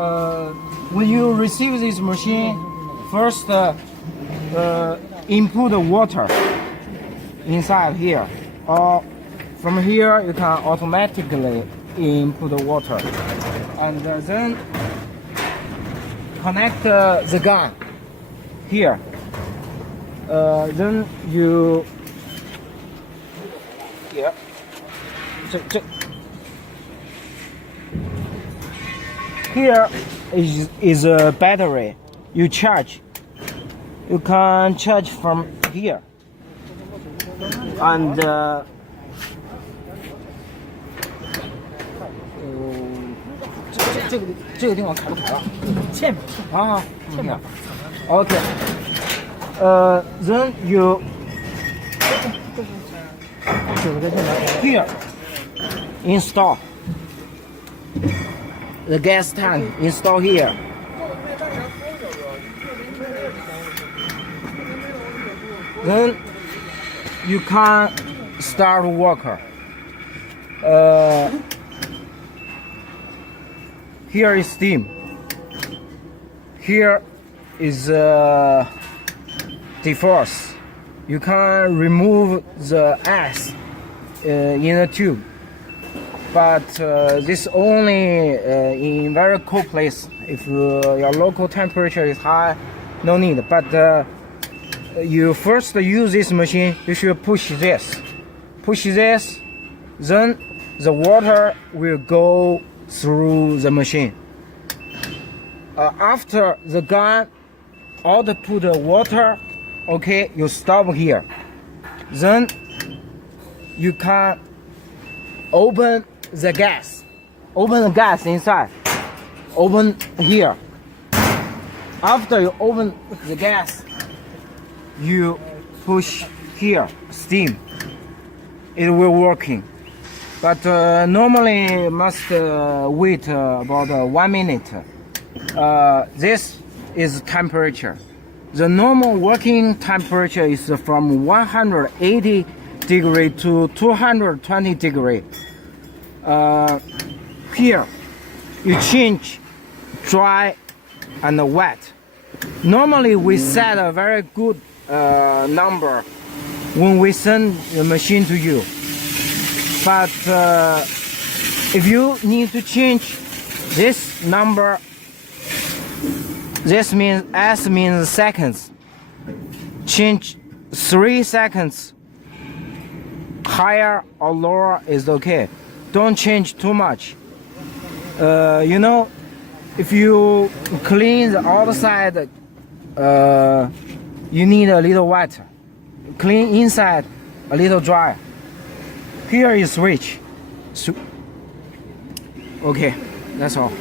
When you receive this machine, first input the water inside here, or from here you can automatically input the water, and then connect the gun here. Then you here is a battery. You charge. You can charge from here, and这个地方卡不卡了？欠啊，欠的。OK， then you here install the gas tank. Install here. Then you can start worker. Here is steam. Here is defrost. You can remove the ice in the tube, but this only in very cold place. If your local temperature is high, no need. But you first use this machine, you should push this, then the water will go through the machine. After the gun output the water, okay, you stop here. Then you can open the gas inside. Open here. After you open the gas, you push here, steam. It will working, but normally must wait about 1 minute. This is temperature. The normal working temperature is from 180 degree to 220 degree. Here you change dry and wet. Normally we set a very good number when we send the machine to you, but if you need to change this number, this means S means seconds. Change 3 seconds. Higher or lower is okay. Don't change too much. You know, if you clean the outside, you need a little wet. Clean inside, a little dry. Here is switch. Okay, that's all.